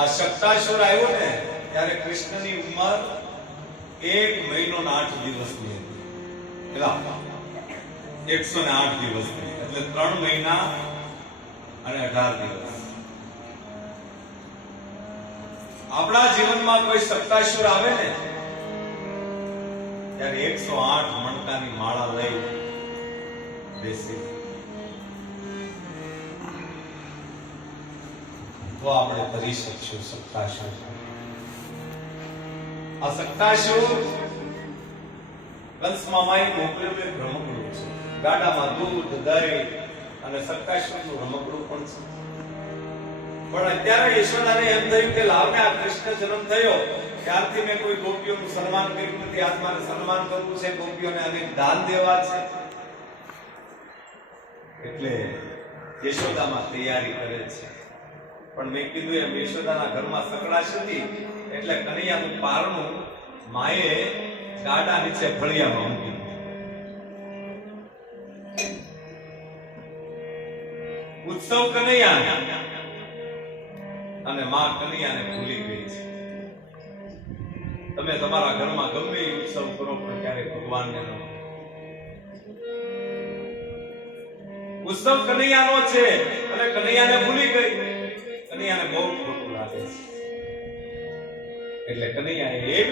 આ સપ્તાસુર આવ્યો ને ત્યારે કૃષ્ણની ઉંમર 1 મહિનો ને 8 દિવસની હતી. કેટલા? 108 દિવસની, એટલે 3 મહિના અને 18 દિવસ. આપણા જીવનમાં કોઈ સપ્તાસુર આવે ને ત્યારે 108 મણકાની માળા લઈ બેસી તો આપણે કરી શકશું સપ્તાસુર. આ સપ્તાસુર કંસ મામાએ મોકલેલું એક રમકડું છે. ગાડામાં દૂધ, દહીં અને સપ્તાસુરનું રમકડું પણ છે. પણ અત્યારે યશોદાને એમ થયું કે લાવને આ કૃષ્ણ જન્મ થયો ત્યારથી મેં કોઈ ગોપીઓનું સન્માન કર્યું નથી, આજ મારે સન્માન કરવું છે, ગોપીઓને અનેક દાન દેવા છે. એટલે યશોદામાં તૈયારી કરે છે. પણ મેં કીધું એમ યશોદાના ઘરમાં સકડાશ હતી એટલે કનૈયાનું પારણું માએ ગાડા નીચે ફળિયામાં મૂકી દીધું. ઉત્સવ કનૈયા અને માં કનૈયાને ભૂલી ગઈ છે. તમે તમારા ઘરમાં ગમે એ ઉત્સવ કરો પણ ક્યારે ભગવાનને ન. ઉત્સવ કનૈયાનો છે અને કનૈયાને ભૂલી ગઈ. કનૈયાને બહુ ખોટું લાગે છે. એટલે કનૈયાએ